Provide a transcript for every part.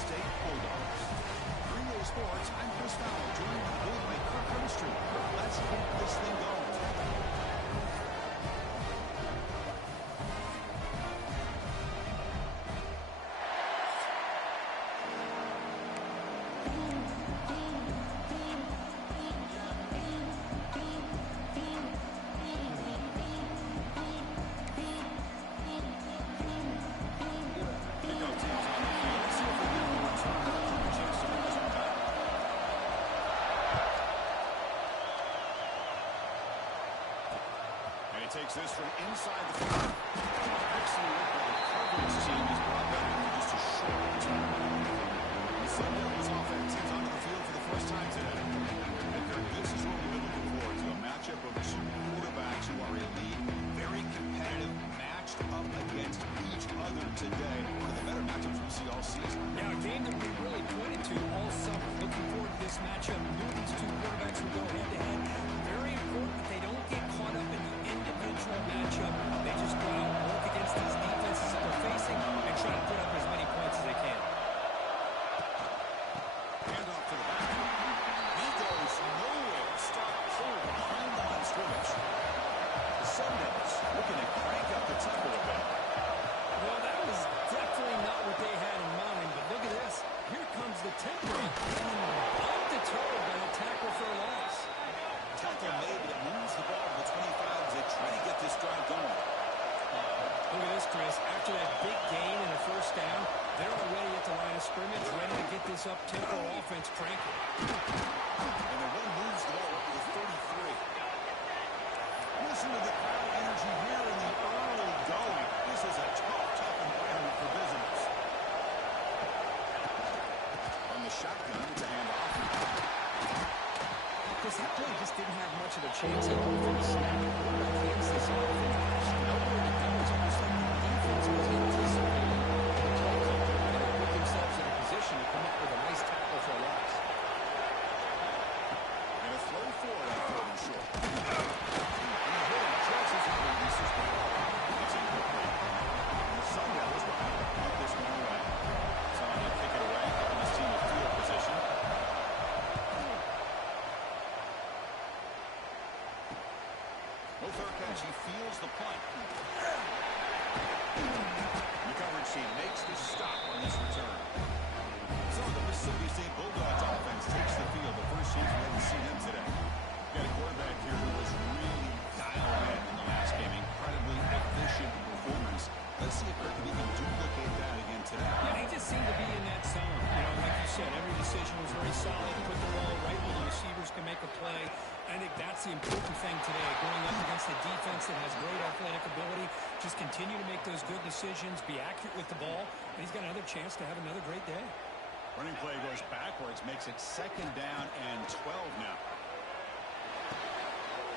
State Bulldogs. 3A Sports, I'm Chris Fowler, joined on the booth by Kirk Herbstreit. Let's get this thing going. Takes this from inside the field. Excellent work by the coverage team is brought back after just a short time. The Sun Devils offense is onto the field for the first time today. And Kirk, this is what we've been looking forward to, a matchup of two quarterbacks who are elite, very competitive, matched up against each other today. One of the better matchups we see all season. Yeah, a game that we really pointed to all summer. Looking forward to this matchup. Knew these two quarterbacks would go head-to-head. Very important that they don't get caught up in the individual matchup. They just go out and work against these defenses that they're facing and try to put up as many points as they can. Hand off to the back. He goes nowhere. Stop cold behind the line of scrimmage. The Sun Devils looking to crank up the tempo a bit. Well, that was definitely not what they had in mind, but look at this. Here comes the tempo. Undeterred by the tackle for a loss. Tackle made, but it moves the ball to the 25 as they try to get this drive going. Look at this, Chris. After that big gain and a first down, they're already at the line of scrimmage, ready to get this up-tempo offense cranking. And the run moves the ball up to the 33. Listen to the crowd energy here in the early going. This is a tough environment for visitors. On the shotgun, it's a handoff. Because that play just didn't have much of a chance at all for the snap. Quarterback hands this off, and there's nowhere to go. It's almost like the defense was anticipating the call call and they put themselves in a position to come up with a nice tackle for a loss. And a throw forward on third and short. And the hitting chances of releases the ball. It's incomplete. And the Sun Devils will have to put this one away. So on to kick it away, giving this team a field position. No fair catch. He feels the punt. The coverage team makes the stop on this return. So the Mississippi State Bulldogs offense takes the field. The first chance we haven't seen them today. Got a quarterback here who was really dialed in the last game. Incredibly efficient performance. Let's see if we can duplicate that again today. Yeah, he just seemed to be in that zone. You know, like you said, every decision was very solid. Put the ball right where the receivers can make a play. I think that's the important thing today, going up against a defense that has great athletic ability. Just continue to make those good decisions, be accurate with the ball, and he's got another chance to have another great day. Running play goes backwards, makes it 2nd down and 12 now.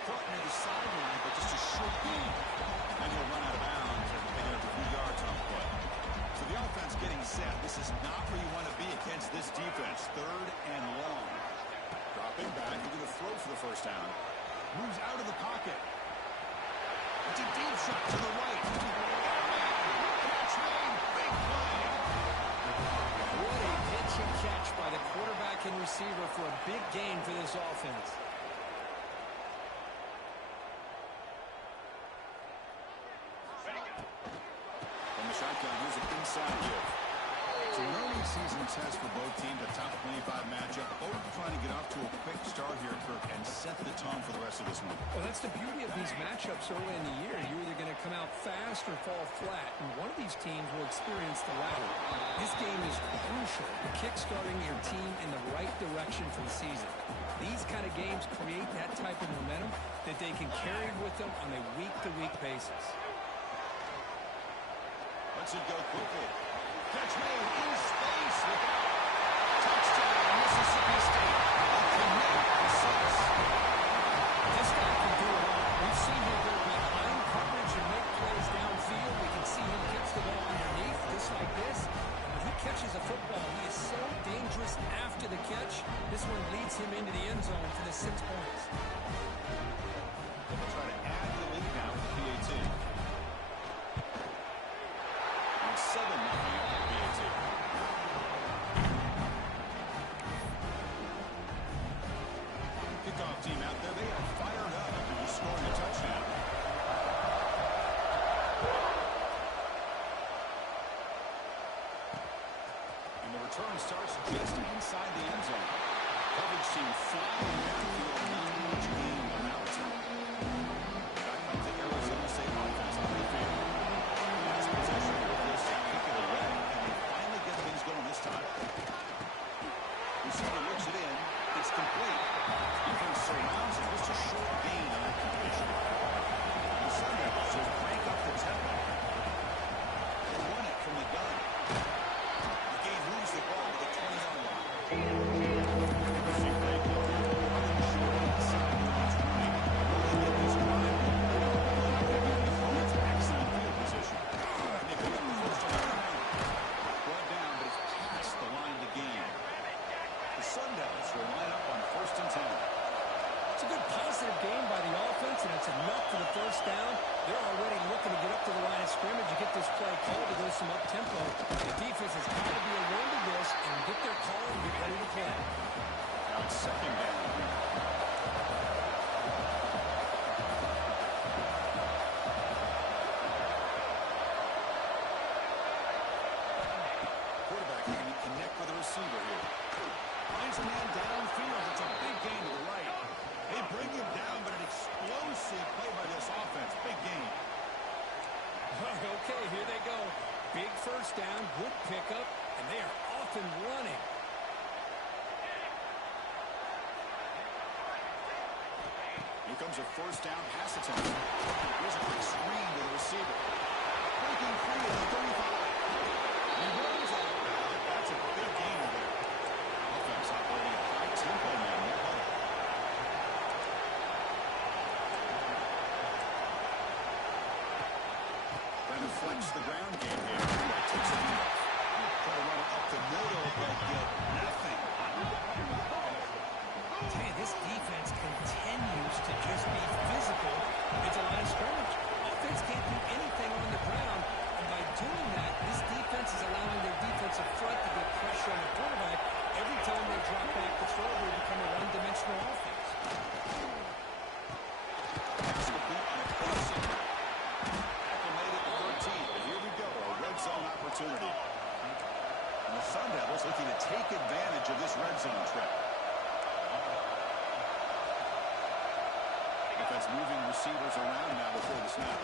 Caught near the sideline, but just a short gain. Then he'll run out of bounds after picking up a few yards on the play. So the offense getting set. This is not where you want to be against this defense. 3rd and long. Dropping back, looking to throw for the first down. Moves out of the pocket. It's a deep shot to the right. Catch made. Big play. What a pitch and catch by the quarterback and receiver for a big gain for this offense. From the shotgun, here's an inside give. So an early season test for both teams, a top 25 matchup. Both trying to get off to a quick start here, Kirk, and set the tone for the rest of this one. Well, that's the beauty of these matchups early in the year. You're either going to come out fast or fall flat, and one of these teams will experience the latter. This game is crucial for kick-starting your team in the right direction for the season. These kind of games create that type of momentum that they can carry with them on a week-to-week basis. Lets it go quickly. Catch made in space. Look out. Touchdown, Mississippi State. Connect the 6. This guy can do it all. We've seen him go behind coverage and make plays downfield. We can see him catch the ball underneath, just like this. And when he catches a football, he is so dangerous after the catch. This one leads him into the end zone for the 6 points. They'll try to add the lead now with PAT. And 7-0 PAT. return starts just inside the end zone. Coverage team flying downfield, not much gain on that return. Back up to Arizona State offense on the field. He has possession with this kick it away, and they finally get things going this time. Receiver looks it in. It's complete. Defense surrounds him. Just a short gain on that completion. The Sun Devils will crank up the tempo. They run it from the gun. The game moves the ball to the 20-yard line. See play call. Running short inside the 20. Really get this drive going. The opponent's excellent field position. And they pick up the first on the ground. Brought down, but it's past the line to gain. The Sun Devils will line up on 1st and 10. It's a good positive game by the offense, and it's enough for the first down. They're already looking to get up to the line of scrimmage and get this play called to go some up-tempo. The defense has got to be aware of this and get their call and get ready to play. Now it's 2nd down. Quarterback can connect with the receiver here. Finds a man downfield. It's a big gain to the right. They bring him down, but an explosive play by this offense. Big gain. Okay, here they go. Big first down, good pickup, and they are off and running. Here comes a 1st down pass attempt. Here's a quick screen to the receiver. Breaking free at the 35. He runs out of bounds. That's a big gain there. Offense operating at high tempo now. No huddle. Trying to flex the ground game here. Takes a knee. Try to run it up the middle, but get nothing. Hey, this defense continues to just be physical into line of scrimmage. Offense can't do anything on the ground, and by doing that, this defense is allowing their defensive front to get pressure on the quarterback. Every time they drop back to throw, they become a one-dimensional offense. Pass complete on a crossing. Acclimated to 13, but here we go, a red zone opportunity. And the Sun Devils looking to take advantage of this red zone trap. Defense moving receivers around now before the snap.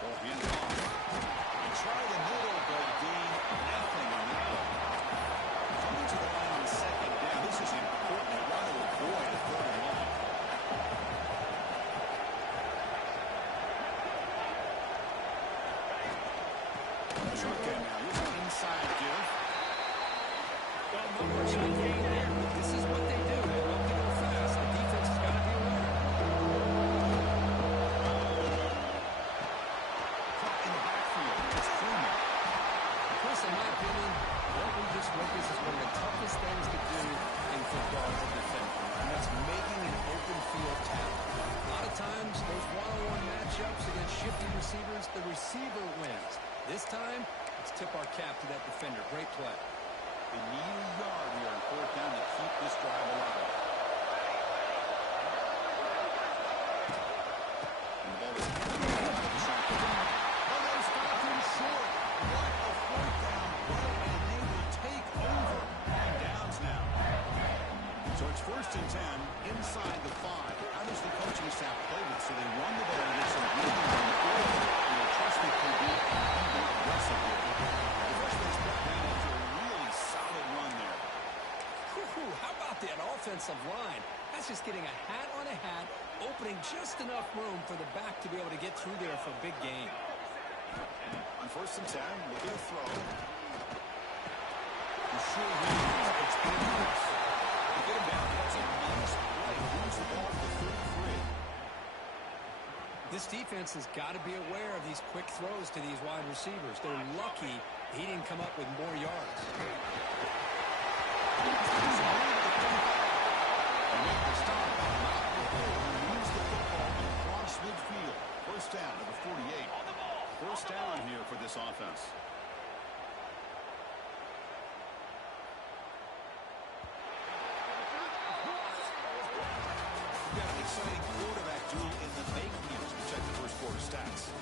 Ball handed off. They try the middle, but gain nothing on that one. Coming to the line on 2nd down. This is important. They want to avoid a 3rd and long. Truck in now. Here's an inside give. Well, no more shot gain there. This is what they do. They love to go fast. The defense has got to be aware. Caught in the backfield. It's Freeman. Chris, in my opinion, what we just witnessed is one of the toughest things to do in football as a defender, and that's making an open field tackle. A lot of times, those one-on-one matchups against shifty receivers, the receiver wins. This time, let's tip our cap to that defender. Great play. They need a yard here on 4th down to keep this drive alive. And the ball is oh, they stopped him short. What a 4th down play, and they will take over on downs now. So it's 1st and 10 inside the 5. How does the coaching staff play this? So they run the ball and get some movement on the field, and they trust they can be aggressive here. The first base brought down after a really solid run there. How about that offensive line? That's just getting a hat on a hat, opening just enough room for the back to be able to get through there for a big gain. On 1st and 10, looking to throw. Sure it's been loose. They get him down. That's a nice play. Moves the ball to the 33. This defense has got to be aware of these quick throws to these wide receivers. They're lucky he didn't come up with more yards. They make the stop. Not before he moves the football across midfield. 1st down to the 48. 1st down here for this offense. We've got an exciting quarterback duel in the making here as we check the 1st quarter stats.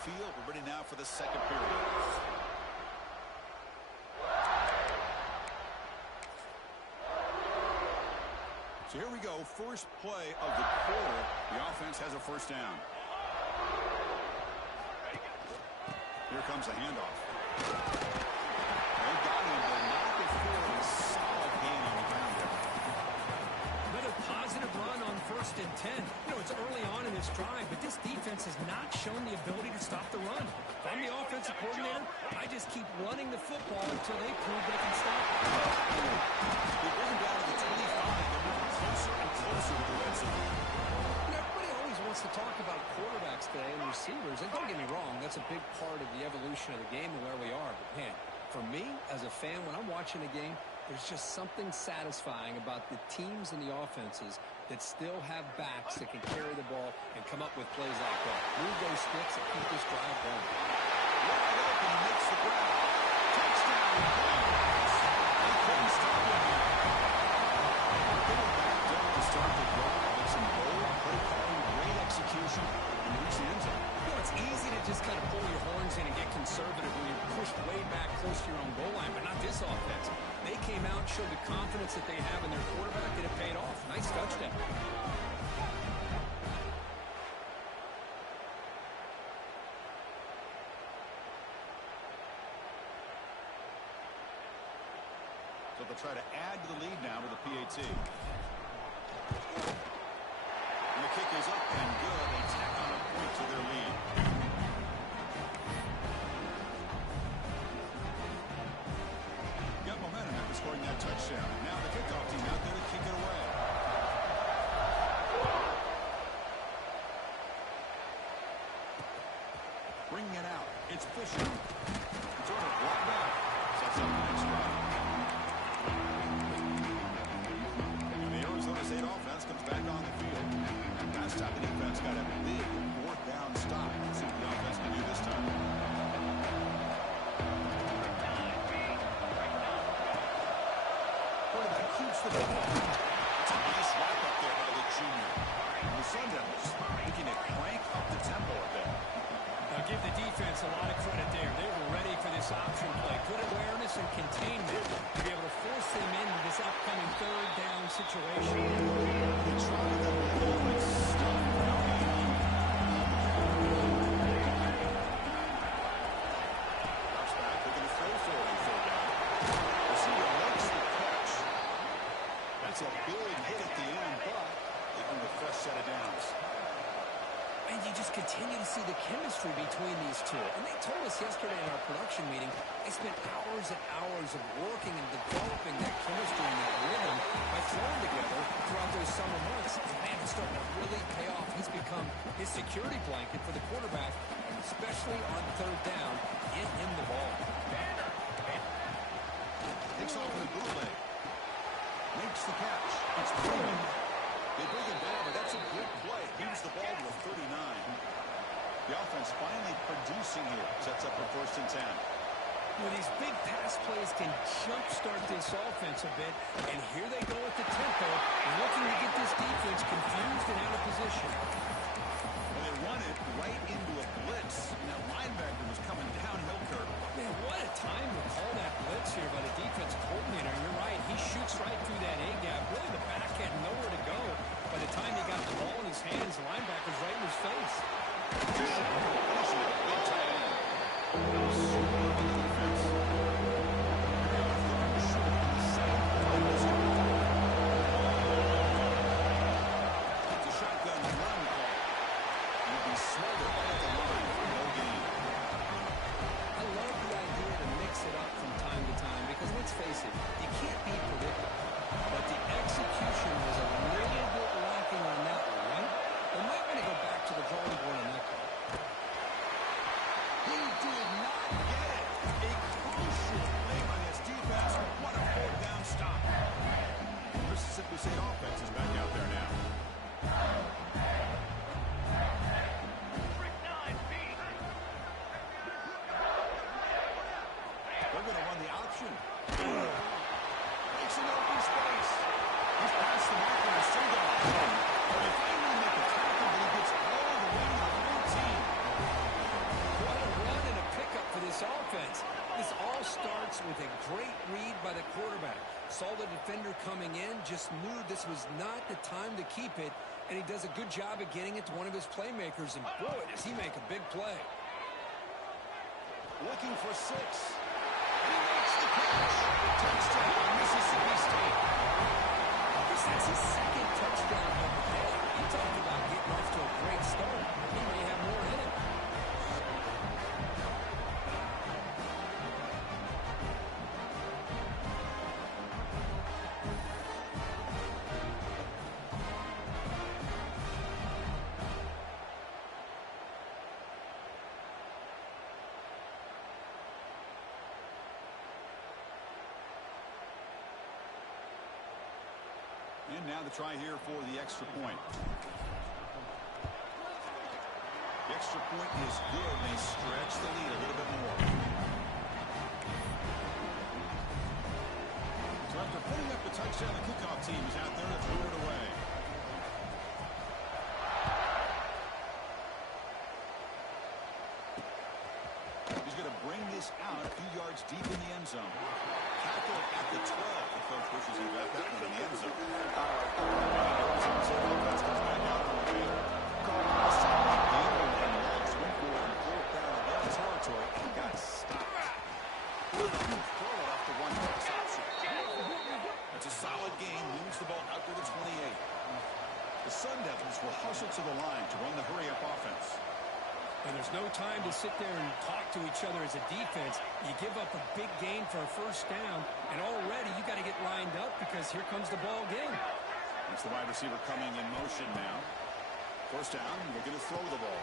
field. We're ready now for the second period. So here we go, first play of the quarter. The offense has a first down. Here comes a handoff. They got him, but not before a solid gain on the ground there. Another positive run on 1st and 10. You know, it's early on in this drive, but this defense has not shown the ability to stop the run. If I'm the offensive coordinator, I just keep running the football until they prove they can stop it. They bring him down to the 25. They're moving closer and closer to the red zone. Everybody always wants to talk about quarterbacks today and receivers, and don't get me wrong, that's a big part of the evolution of the game and where we are. But, man, for me, as a fan, when I'm watching a game, there's just something satisfying about the teams and the offenses that still have backs that can carry the ball and come up with plays like that. Move those sticks and keep this drive going. Wide open, makes the grab. Touchdown. They couldn't stop him. They were backed up to start the drive with some bold play calling, great execution, and reach the end zone. You know, it's easy to just kind of pull your horns in and get conservative when you're pushed way back close to your own goal line, but not this offense. They came out and showed the confidence that they have in their quarterback, and it paid off. Nice touchdown. So they'll try to add to the lead now with the PAT. And the kick is up and good. They tack on a point to their lead. Got momentum after scoring that touchdown. Now the kickoff team out there to kick it away. Bringing it out. It's Fisher. It's over blocked out. Sets up the next drive. And the Arizona State offense comes back on the field. Last time the defense got a big fourth down stop. Let's see what the offense can do this time. Quarterback keeps the ball. It's a nice wrap up there by the junior. And the Sun Devils looking to crank up the tempo a bit. I'll give the defense a lot of credit there. They were ready for this option play. Good awareness and containment to be able to force them into this upcoming third down situation. They tried that ball and stuck. Drops back. They're going to throw for it on third down. Receiver makes the catch. That's a big hit at the end, but they bring a fresh set of downs. And you just continue to see the chemistry between these two. And they told us yesterday in our production meeting, they spent hours and hours of working and developing that chemistry and that rhythm by throwing together throughout those summer months. And man, it's starting to really pay off. He's become his security blanket for the quarterback, and especially on third down, get him the ball. Takes off in the bootleg. Makes the catch. It's Freeman. They bring him down, but that's a good play. Moves the ball to a 39. The offense finally producing here. Sets up a 1st and 10. Well, these big pass plays can jumpstart this offense a bit, and here they go at the tempo, looking to get this defense confused and out of position. Well, they run it right into a blitz, and that linebacker was coming downhill curve. Man, what a time to call that blitz here by the defensive coordinator. And you're right, he shoots right through that A-gap. Really, the back had nowhere to go. By the time he got the ball in his hands, the linebacker's right in his face. It's a shotgun run call. He'll be smothered right at the line for no gain. I love the idea to mix it up from time to time because, let's face it, you can't be predictable. But the execution was a little bit lacking on that one, right? They might want to go back to the drawing board on that call. He did not get it. A crucial play by this defense. What a fourth down stop. Mississippi State offense is back out there now. They're going to run the option. Makes an open space. He's past the mark on the single. They finally make a tackle, but he gets all the way to the 14. defender coming in just knew this was not the time to keep it, and he does a good job at getting it to one of his playmakers, and boy, does he make a big play. Looking for 6. He makes the catch. Touchdown, Mississippi State. That's his second touchdown of the day. You talk about getting off to a great start. He may have more in it. And now the try here for the extra point. The extra point is good. They stretch the lead a little bit more. So after putting up the touchdown, the kickoff team is out there to throw it away. He's going to bring this out a few yards deep in the end zone. Tackle at the 12. The coach wishes he got that one in the end zone. Offense comes back out on the field. Solid game and lost. Went for it on 4th down in their territory and got stopped. Throw it off the one pass option. It's a solid game. Moves the ball out to the 28. The Sun Devils will hustle to the line to run the hurry-up offense. And there's no time to sit there and talk to each other as a defense. You give up a big gain for a first down, and already you got to get lined up because here comes the ball game. It's the wide receiver coming in motion now. First down, we're going to throw the ball.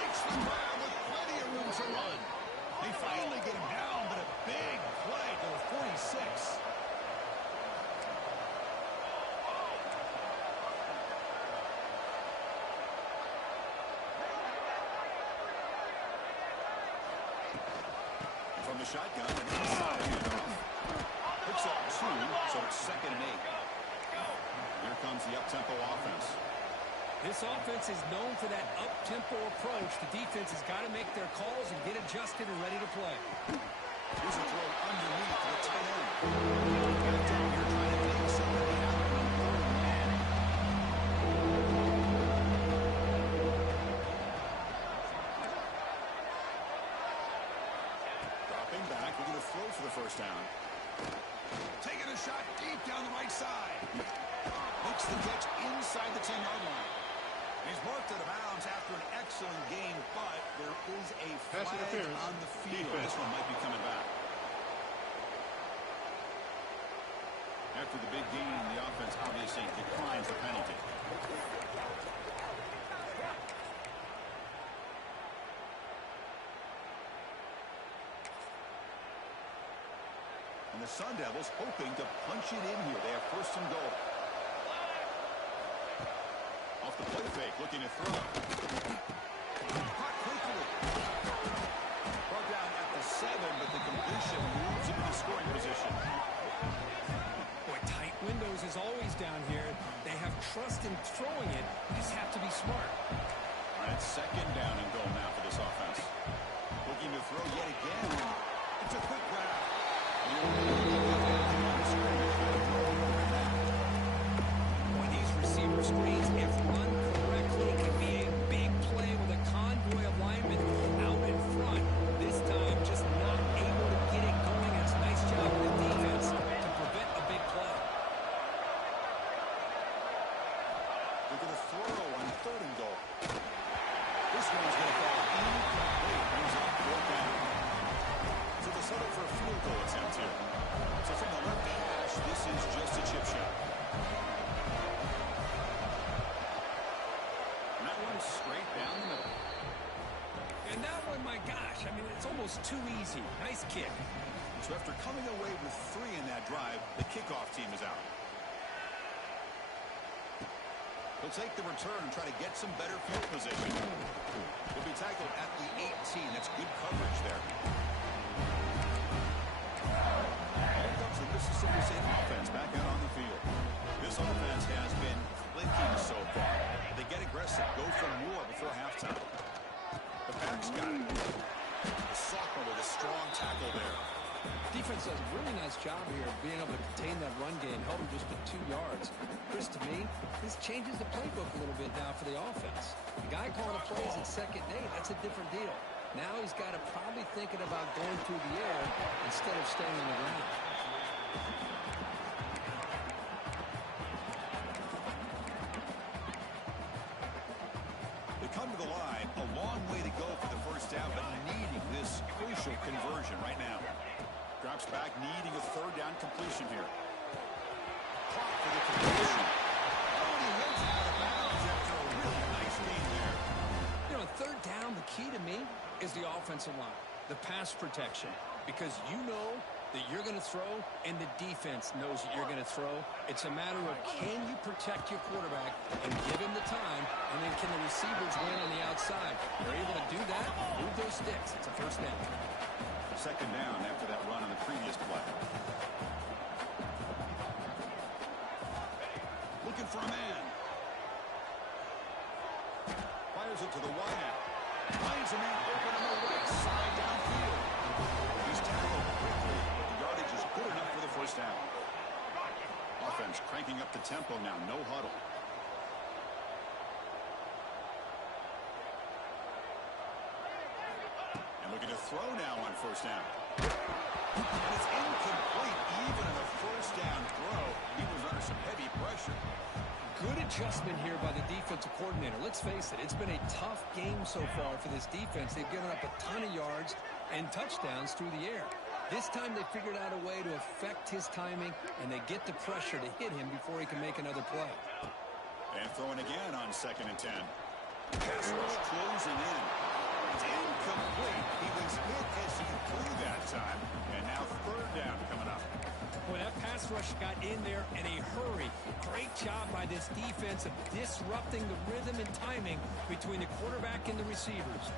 Makes the grab with plenty of room to run. They finally get him down, but a big play to the 46. From the shotgun, and inside handoff. Picks up 2, so it's 2nd and 8. Here comes the up-tempo offense. This offense is known for that up-tempo approach. The defense has got to make their calls and get adjusted and ready to play. Here's a throw underneath to the tight end. Back down here trying to make somebody happen on 3rd and man. Dropping back, we're going to throw for the first down. Taking a shot deep down the right side. Makes the catch inside the 10-yard line. He's marked out of bounds after an excellent game, but there is a flag on the field. This one might be coming back. After the big game, the offense obviously declines the penalty. And the Sun Devils hoping to punch it in here. They have 1st and goal. Off the play fake, looking to throw. Caught quickly. Brought down at the 7, but the completion moves into the scoring position. Boy, tight windows is always down here. They have trust in throwing it. You just have to be smart. All right, 2nd down and goal now for this offense. Looking to throw yet again. It's a quick grab. Boy, these receiver screens, if run correctly, can be a big play with a convoy of linemen out in front. This time, just not able to get it going. It's a nice job of the defense to prevent a big play. They're going to throw on 3rd and goal. This one's going to fall incomplete. Brings up 4th down. So they settle for a field goal attempt here. So from the left hash, this is just a chip shot. And that one's straight down the middle. And that one, my gosh, I mean, it's almost too easy. Nice kick. So after coming away with 3 in that drive, the kickoff team is out. He'll take the return and try to get some better field position. He'll be tackled at the 18. That's good coverage there. Here comes the Mississippi State offense back out on the field. This offense has been clicking so far. They get aggressive, go for more before halftime. The Packs got it. The sophomore with a strong tackle there. Defense does a really nice job here of being able to contain that run game, held him just to 2 yards. Chris, to me, this changes the playbook a little bit now for the offense. The guy calling the plays at second day, that's a different deal. Now he's got to probably thinking about going through the air instead of staying on the ground. They come to the line, a long way to go for the first down, but needing this crucial conversion right now. Drops back, needing a third down completion here. Clock for the completion. Oh, and he hits out of bounds after a really nice gain there. You know, third down, the key to me is the offensive line, the pass protection, because you know that you're going to throw and the defense knows that you're going to throw. It's a matter of can you protect your quarterback and give him the time, and then can the receivers win on the outside? They're able to do that, move those sticks. It's a first down. Second down after that run on the previous play. Looking for a man. Fires it to the wideout. Finds a man open on the right side downfield. He's tackled quickly, but the yardage is good enough for the first down. Offense cranking up the tempo now. No huddle. Looking to throw now on first down. And it's incomplete even in the first down throw. He was under some heavy pressure. Good adjustment here by the defensive coordinator. Let's face it, it's been a tough game so far for this defense. They've given up a ton of yards and touchdowns through the air. This time they figured out a way to affect his timing, and they get the pressure to hit him before he can make another play. And throwing again on 2nd and 10. Pass rush closing in. It's incomplete. He was hit as he threw that time. And now third down coming up. Boy, that pass rush got in there in a hurry. Great job by this defense of disrupting the rhythm and timing between the quarterback and the receivers.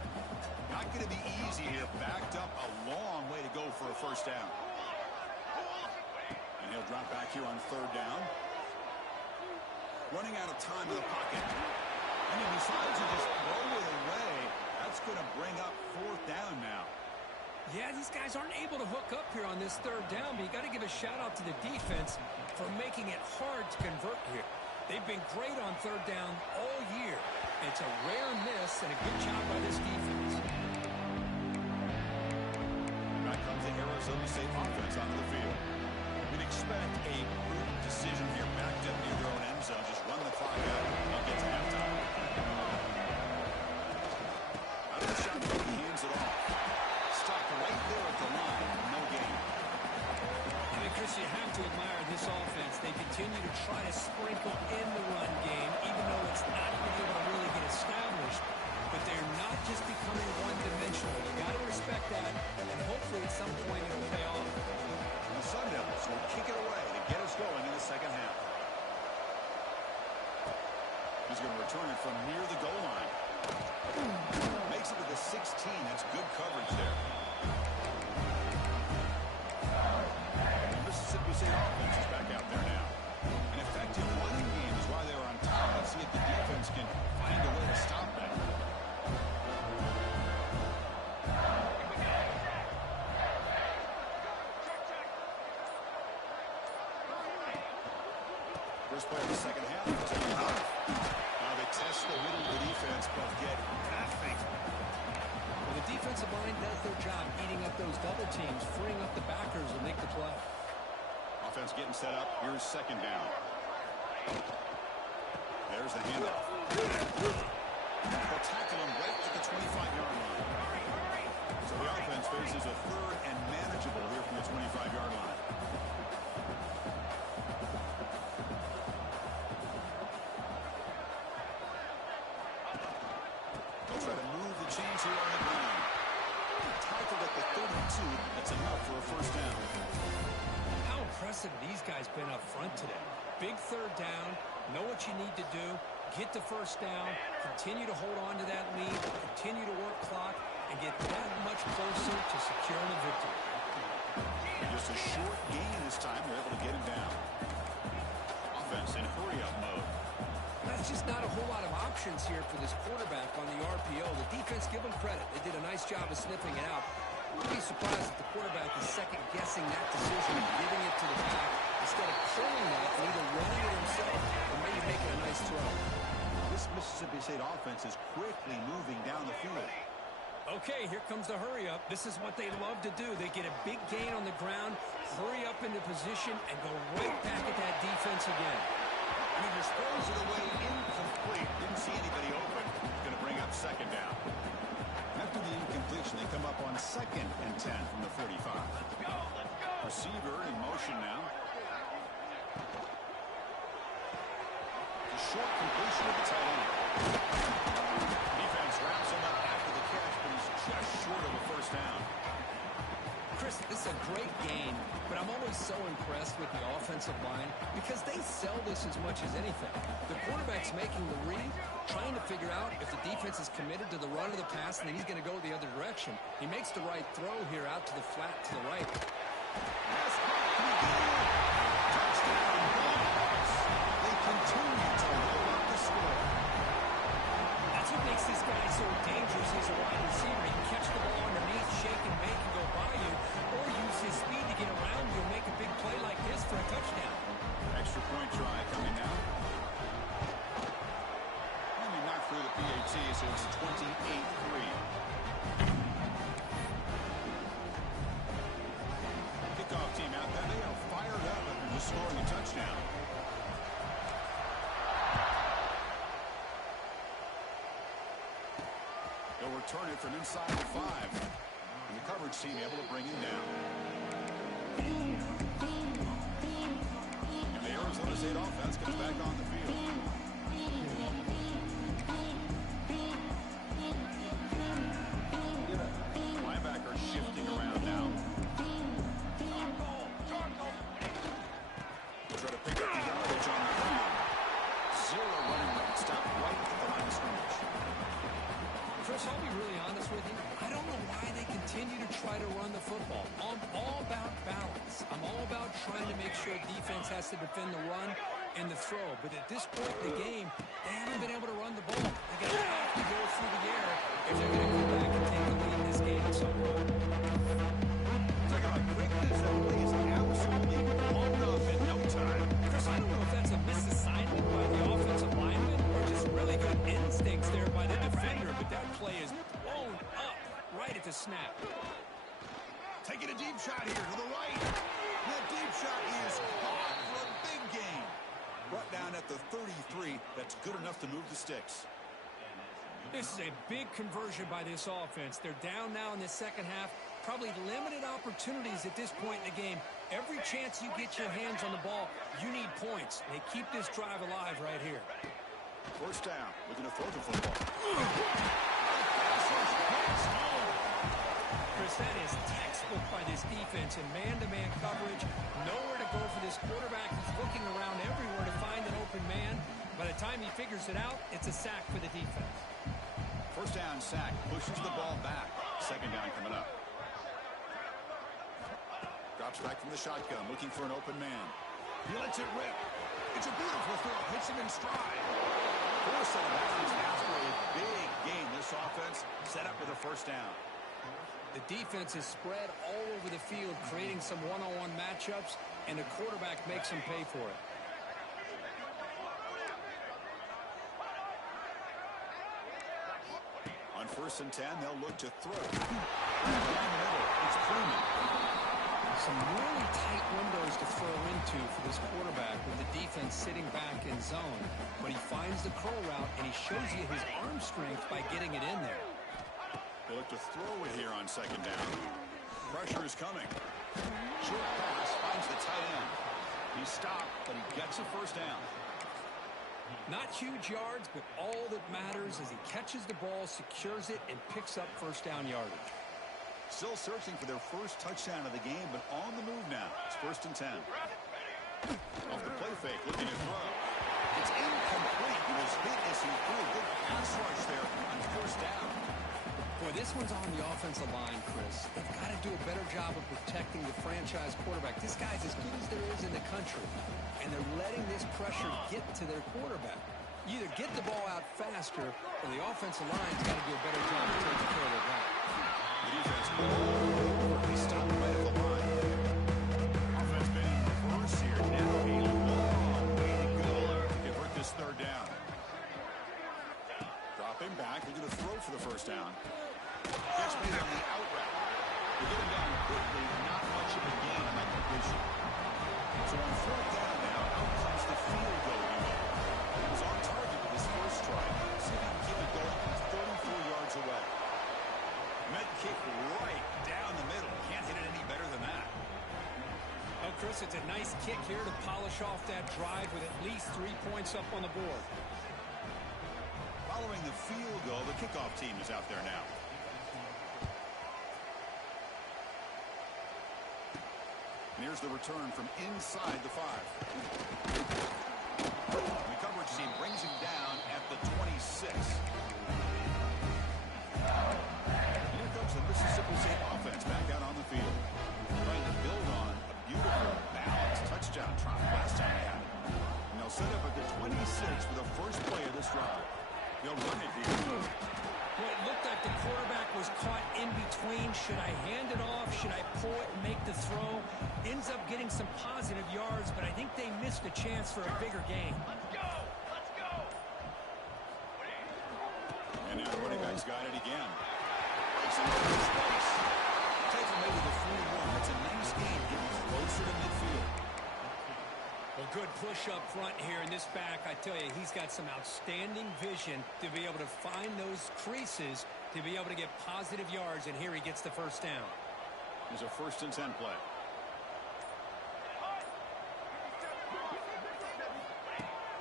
Not going to be easy here. Backed up a long way to go for a first down. And he'll drop back here on third down. Running out of time in the pocket. And he decides to just throw it away. That's going to bring up fourth down now. Yeah, these guys aren't able to hook up here on this third down, but you got to give a shout-out to the defense for making it hard to convert here. They've been great on third down all year. It's a rare miss and a good job by this defense. Back comes the Arizona State offense onto the field. We'd expect a prudent decision here. Backed up near their own end zone. Just run the clock out and get to halftime. Out of the shotgun, he hands it off. Stopped right there at the line. No gain. I mean, Chris, you have to admire this offense. They continue to try to sprinkle in the run game, even though it's not been able to really get established. But they're not just becoming one-dimensional. You got to respect that, and hopefully at some point it'll pay off. And the Sun Devils will kick it away to get us going in the second half. He's going to return it from near the goal line. Makes it to the 16. That's good coverage there. Mississippi State offense is back out there now. An effective running game is why they were on top. Let's see if the defense can find a way to stop that. First play of the second half. Now they test the middle of the defense, but get nothing. Well, the defensive line does their job eating up those double teams, freeing up the backers to make the play. Offense getting set up. Here's second down. There's the handoff. They'll tackle him right at the 25-yard line. So the offense faces a third and manageable here from the 25-yard line. They'll try to move the chains here on the ground. Tackled at the 32. That's enough for a first down. How impressive these guys been up front today. Big third down, know what you need to do, get the first down, continue to hold on to that lead, continue to work clock, and get that much closer to securing a victory. Just a short gain this time. They're able to get him down. Offense in hurry-up mode. That's just not a whole lot of options here for this quarterback on the RPO. The defense, give them credit. They did a nice job of sniffing it out. You'd be surprised if the quarterback is second-guessing that decision and giving it to the back instead of pulling that and either running it himself or maybe making a nice throw. This Mississippi State offense is quickly moving down the field. Okay, here comes the hurry-up. This is what they love to do. They get a big gain on the ground, hurry up into position, and go right back at that defense again. And he disposed it away incomplete. Didn't see anybody open. Going to bring up second down. After the incompletion, they come up on 2nd and 10 from the 45. Receiver in motion now. A short completion of the tight end. Defense wraps him up after the catch, but he's just short of a first down. Chris, this is a great game, but I'm always so impressed with the offensive line because they sell this as much as anything. The quarterback's making the read, trying to figure out if the defense is committed to the run or the pass, and then he's going to go the other direction. He makes the right throw here out to the flat to the right. They continue to roll up the score. That's what makes this guy so dangerous as a wide receiver. He can catch the ball underneath, shake and bake, and go by you, or use his speed to get around you and make a big play like this for a touchdown. Extra point try coming now. And he knocked through the PAT, so it's 28-3. Kickoff team out there. They are fired up after just scoring a touchdown. They'll return it from inside the 5. And the coverage team able to bring him down. And the Arizona State offense comes back on the field. Linebacker shifting around now. Try to pick up the yardage on the field. 0 running lane. Stop right at the line of scrimmage. Chris, I'll be really honest with you. I don't know why they continue to try to run the football. I'm all about balance. I'm all about trying to make sure defense has to defend the run and the throw. But at this point in the game, they haven't been able to run the ball. They're going to have to go through the air if they're going to come back and take the lead in this game somehow. Talking about quickness, that play is absolutely blown up in no time. Chris, I don't know if that's a misassignment by the offensive lineman or just really good instincts there by the defender, but that play is blown up right at the snap. Taking a deep shot here to the right. That deep shot is caught for a big gain. Brought down at the 33. That's good enough to move the sticks. This is a big conversion by this offense. They're down now in the second half. Probably limited opportunities at this point in the game. Every chance you get your hands on the ball, you need points. They keep this drive alive right here. First down. Looking to throw the football. Chris, that is textbook by this defense in man-to-man coverage. Nowhere to go for this quarterback. He's looking around everywhere to find an open man. By the time he figures it out, it's a sack for the defense. First down sack. Pushes the ball back. Second down coming up. Drops back from the shotgun. Looking for an open man. He lets it rip. It's a beautiful throw. Hits him in stride. Four set of downs after a big game. This offense set up with a first down. The defense is spread all over the field, creating some one-on-one matchups, and the quarterback makes them pay for it. On 1st and 10, they'll look to throw. It's Freeman. Some really tight windows to throw into for this quarterback with the defense sitting back in zone. But he finds the curl route, and he shows you his arm strength by getting it in there. They look to throw it here on second down. Pressure is coming. Short pass finds the tight end. He stopped, but he gets a first down. Not huge yards, but all that matters is he catches the ball, secures it, and picks up first down yardage. Still searching for their first touchdown of the game, but on the move now. It's 1st and 10. Off the play fake, looking to throw. It's incomplete. He was hit as he threw. Good pass rush there on first down. Boy, this one's on the offensive line, Chris. They've got to do a better job of protecting the franchise quarterback. This guy's as good as there is in the country, and they're letting this pressure get to their quarterback. You either get the ball out faster, or the offensive line's got to do a better job of taking care of their guy. The defense overly stopped right at the line. Offense been in reverse here. Now a long way to go to convert this third down. Dropping back, they're going to throw for the first down. Catch made on the out route. They get him down quickly, not much of a gain on that completion. So on fourth down now, out comes the field goal unit. He was on target with his first try. See if he can keep it going. He's 34 yards away. Met kick right down the middle. Can't hit it any better than that. Oh, Chris, it's a nice kick here to polish off that drive with at least 3 points up on the board. Following the field goal, the kickoff team is out there now. And here's the return from inside the 5. The coverage team brings him down at the 26. And here comes the Mississippi State offense back out on the field. Trying to build on a beautiful balanced touchdown drop last time they had it. And they'll set up at the 26 for the first play of this drive. They'll run it here. Well, it looked like the quarterback was caught in between. Should I hand it off? Should I pull it and make the throw? Ends up getting some positive yards, but I think they missed a chance for a bigger gain. Let's go! Let's go! And now the running back's got it again. Breaks into his place. Takes him maybe the 41. It's a nice game getting closer to midfield. Well, good push up front here in this back. I tell you, he's got some outstanding vision to be able to find those creases, to be able to get positive yards, and here he gets the first down. There's a 1st and 10 play.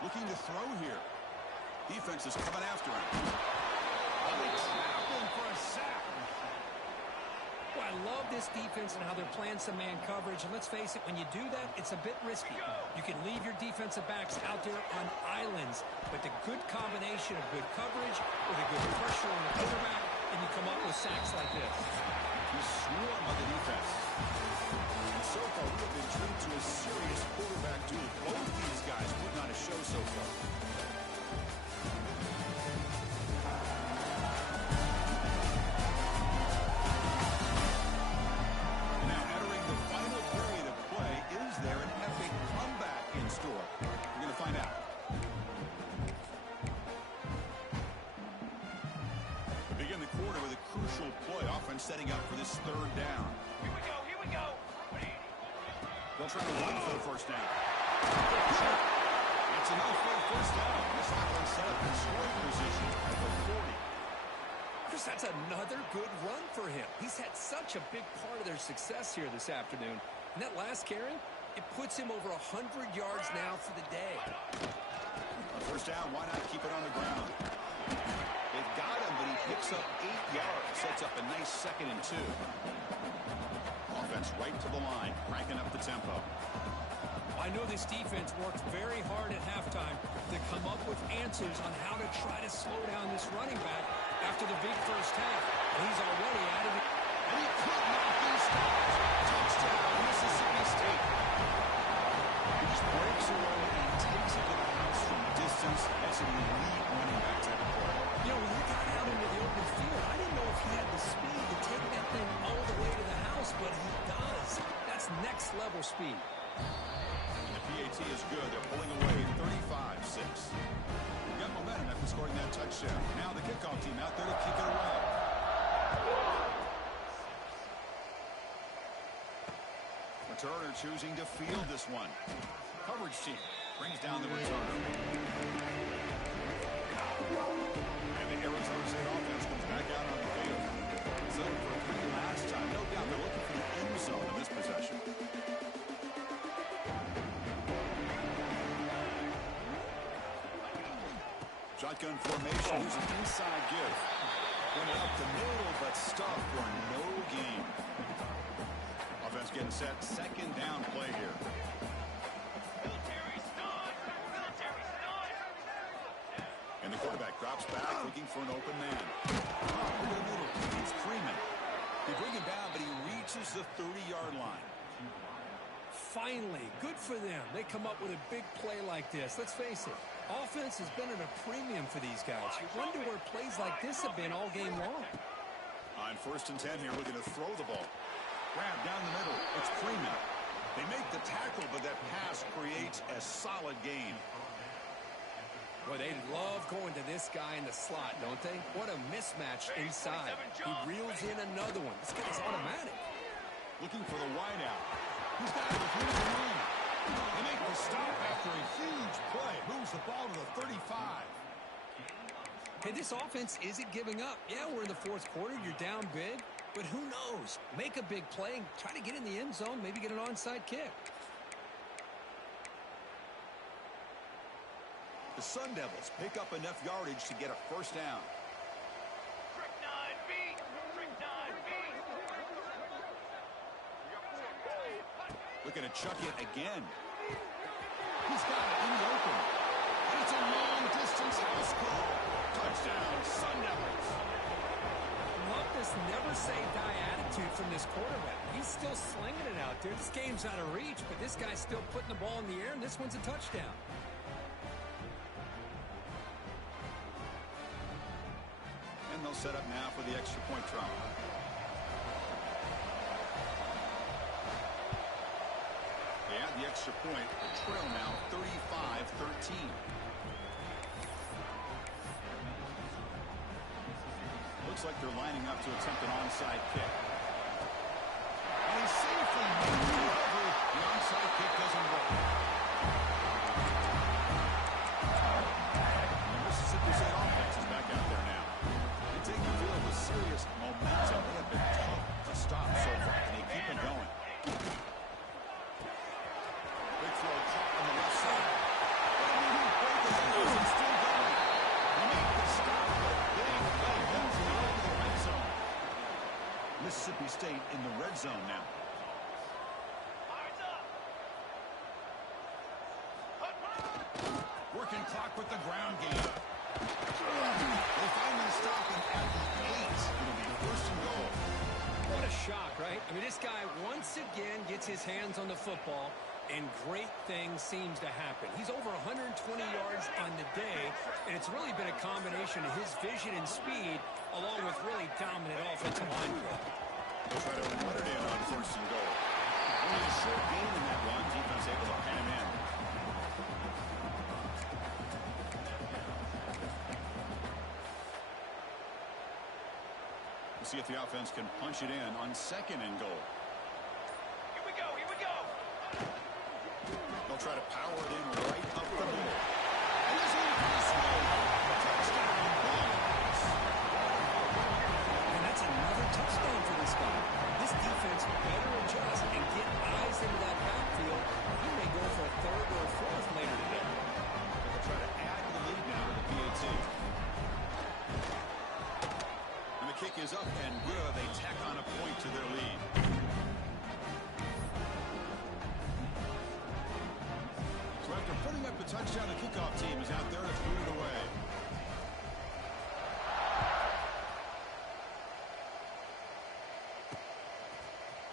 Looking to throw here. Defense is coming after him. And they trap him for a sack. Well, I love this defense and how they're playing some man coverage. And let's face it, when you do that, it's a bit risky. You can leave your defensive backs out there on islands, but the good combination of good coverage with a good pressure on the quarterback, and you come up with sacks like this. He's swarmed by the defense. And so far, we have been treated to a serious quarterback duel. Both these guys putting on a show so far. Now entering the final period of play, is there an epic comeback in store? We're going to find out. We begin the quarter with a crucial play. Offense setting up for this third down. Here we go, here we go. They'll try to run for the first down. It's enough for the first down. This offense set up in scoring position at the 40. Chris, that's another good run for him. He's had such a big part of their success here this afternoon. And that last carry, it puts him over 100 yards now for the day. First down, why not keep it on the ground? They've got him, but he picks up 8 yards. Sets up a nice 2nd and 2. Offense right to the line, cranking up the tempo. I know this defense worked very hard at halftime to come up with answers on how to try to slow down this running back after the big first half. And he's already added it. And he could not be stopped. Touchdown, Mississippi State. He just breaks away and takes it to the house from distance. That's an elite running back type of play. You know, when he got out into the open field, I didn't know if he had the speed to take that thing all the way to the house, but he does. That's next level speed. And the PAT is good. They're pulling away 35-6. We've got momentum after scoring that touchdown. Now the kickoff team out there to kick it away. Returner choosing to field this one. Coverage team brings down the returner. And the Arizona State offense comes back out on the field. So for the last time, no doubt they're looking for the end zone in this possession. Shotgun formation, here's an inside give. Went up the middle, but stuffed for no gain. Offense getting set, 2nd down play here. And the quarterback drops back, looking for an open man. Over the middle, it's Freeman. They bring him down, but he reaches the 30-yard line. Finally, good for them. They come up with a big play like this. Let's face it, offense has been at a premium for these guys. You wonder where plays like this have been all game long. On 1st and 10 here, looking to throw the ball. Grab down the middle. It's Freeman. They make the tackle, but that pass creates a solid gain. Well, they love going to this guy in the slot, don't they? What a mismatch inside. He reels in another one. This guy's automatic. Looking for the wideout. He's got it with room to run. They make the stop after a huge play. Moves the ball to the 35. Hey, this offense isn't giving up. Yeah, we're in the 4th quarter. You're down big. But who knows? Make a big play and try to get in the end zone, maybe get an onside kick. The Sun Devils pick up enough yardage to get a 1st down. Trick 9B. Trick 9B. Looking to chuck it again. He's got it in the open. And it's a long-distance house call. Touchdown, Sun Devils. Love this never-say-die attitude from this quarterback. He's still slinging it out there. This game's out of reach, but this guy's still putting the ball in the air, and this one's a touchdown. And they'll set up now for the extra point try. They add the extra point. The trail now 35-13. Looks like they're lining up to attempt an onside kick. And he safely moves it over. The onside kick doesn't work. The Mississippi State offense is back out there now. They take the field with serious momentum. They have been tough to stop so far, and they keep it going. Big throw caught on the left side. And still going. They make the stop. Big play moves it over the red zone. Mississippi State in the red zone now. Eyes up. Working clock with the ground game. They finally stop him at the 8. It'll be 1st and goal. What a shock, right? I mean, this guy once again gets his hands on the football, and great things seems to happen. He's over 120 yards on the day, and it's really been a combination of his vision and speed, along with really dominant offensive line play. They'll try to run it in on 1st and goal. Only a short gain in that run. Defense able to pan him in. We'll see if the offense can punch it in on 2nd and goal. Here we go. Here we go. They'll try to power it in right up the middle. And this one goes slow. Touchdown, Bulldogs. And that's another touchdown for this guy. This defense better adjust and get eyes into that backfield. He may go for a 3rd or a 4th later today. They'll try to add to the lead now to the PAT. And the kick is up and good. They tack on a point to their lead. So after putting up the touchdown, the kickoff team is out there to boot it away.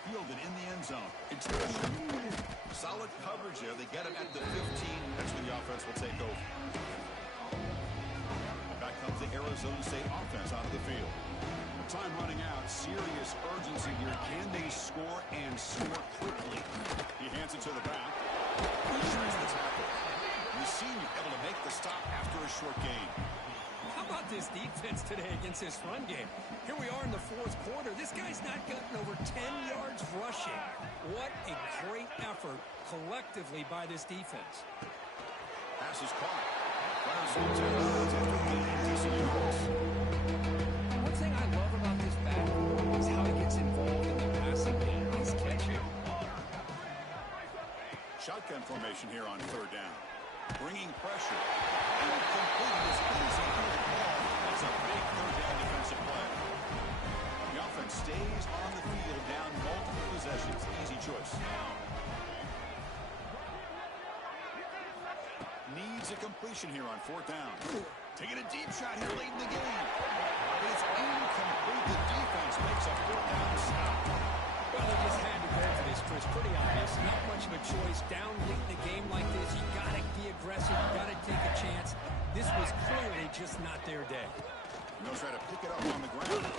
Fielded in the end zone. It's solid coverage there. They get him at the 15. That's when the offense will take over. Back comes the Arizona State offense out of the field. Time running out. Serious urgency here. Can they score and score quickly? He hands it to the back. Shoots the tackle. The senior able to make the stop after a short gain. How about this defense today against this run game? Here we are in the 4th quarter. This guy's not gotten over 10 yards rushing. What a great effort collectively by this defense. Pass is caught. Runners will take decent yards. One thing I love about this back is how he gets involved in the passing game. He's catching. Shotgun formation here on 3rd down. Bringing pressure. And completing his easy ball. That's a big 3rd down defensive play. The offense stays on the field down multiple possessions. Easy choice. Needs a completion here on 4th down. Taking a deep shot here late in the game. It's incomplete. The defense makes a 4th down stop. Well, they just had to go for this, Chris. Pretty obvious. Not much of a choice. Down late in the game like this, you got to be aggressive. You got to take a chance. This was clearly just not their day. And they'll try to pick it up on the ground.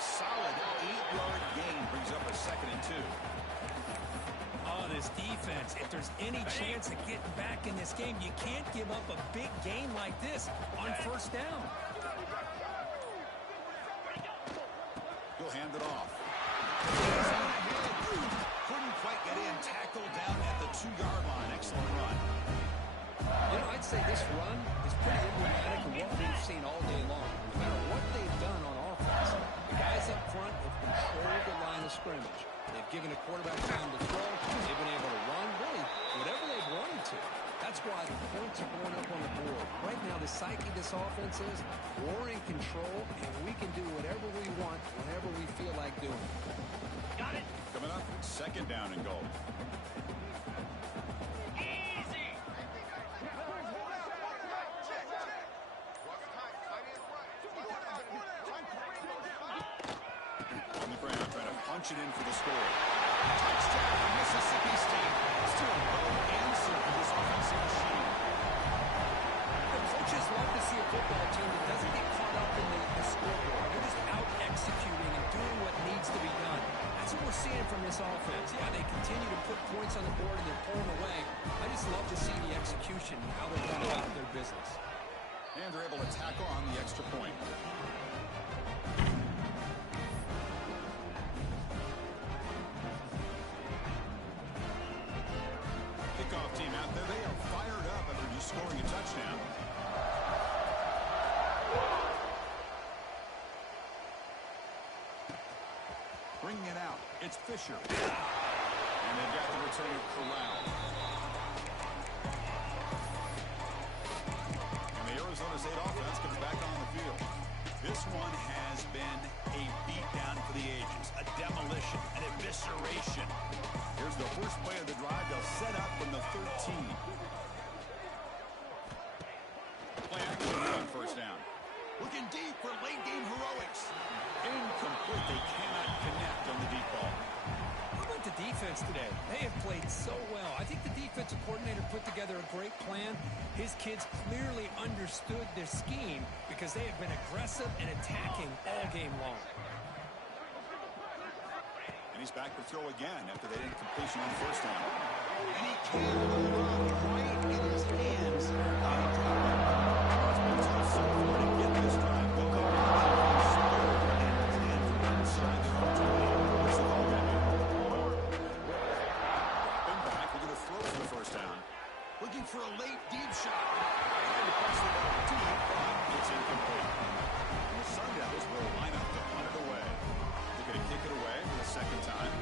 Solid 8-yard gain brings up a 2nd and 2. Oh, this defense, if there's any chance of getting back in this game, you can't give up a big gain like this on 1st down. He'll hand it off. Couldn't quite get in. Tackled down at the 2-yard line. Excellent run. You know, I'd say this run is pretty emblematic of what we've seen all day long. No matter what they've done on offense, the guys up front have controlled the line of scrimmage. They've given a quarterback time to throw. They've been able to run, really, whatever they've wanted to. That's why the points are going up on the board. Right now, the psyche of this offense is we're in control, and we can do whatever we want whenever we feel like doing it. Got it. Coming up, 2nd down and goal. Easy. On the ground, trying to punch it in for the score. Touchdown for Mississippi State. Still no answer for this offensive machine. The coaches love to see a football team that doesn't get caught up in the scoreboard. They're just out executing and doing what needs to be done. That's what we're seeing from this offense. Yeah, they continue to put points on the board and they're pulling away. I just love to see the execution, how they're going about their business. And they're able to tackle on the extra point. Kickoff team out there. They are fired up after just scoring a touchdown. Bringing it out. It's Fisher. And they've got the return of Corral. And the Arizona State offense comes back on the field. This one has been a beatdown for the ages. A demolition, an evisceration. Here's the first play of the drive. They'll set up from the 13. Play action on 1st down. Looking deep for late game heroics. Incomplete. They cannot connect on the deep ball. How about the defense today? They have played so well. I think the defensive coordinator put together a great plan. His kids clearly understood their scheme because they have been aggressive and attacking all game long. And he's back to throw again after they didn't completion on 1st down. And he can't hold on right in his hands. It's been tough so far to get this drive going. Inside the 20. What's the ball going to be? Been back. We're going to throw for the 1st down. Looking for a late deep shot. Trying to pass the ball deep, but it's incomplete. And the Sun Devils will line up to punt it away. They're going to kick it away for the 2nd time.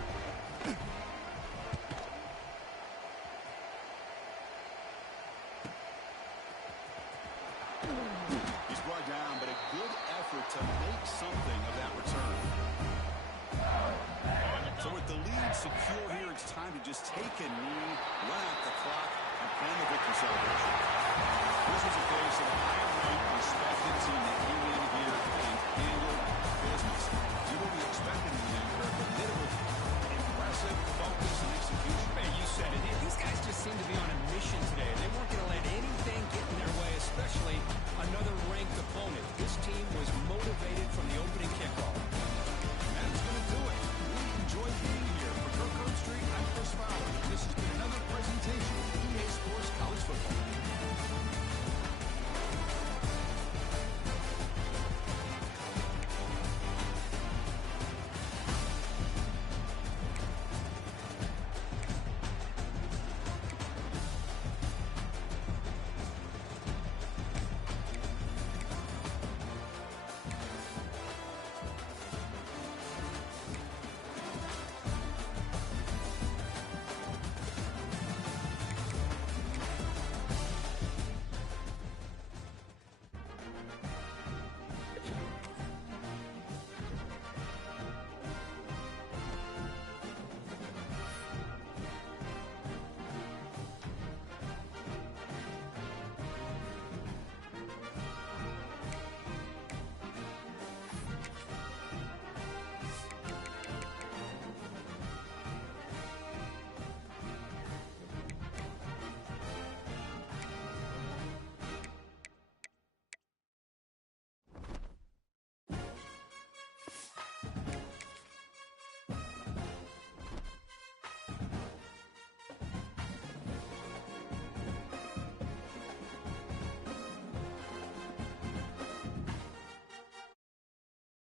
He's brought down, but a good effort to make something of that return. So with the lead secure here, it's time to just take a knee, run out the clock, and plan the victory celebration.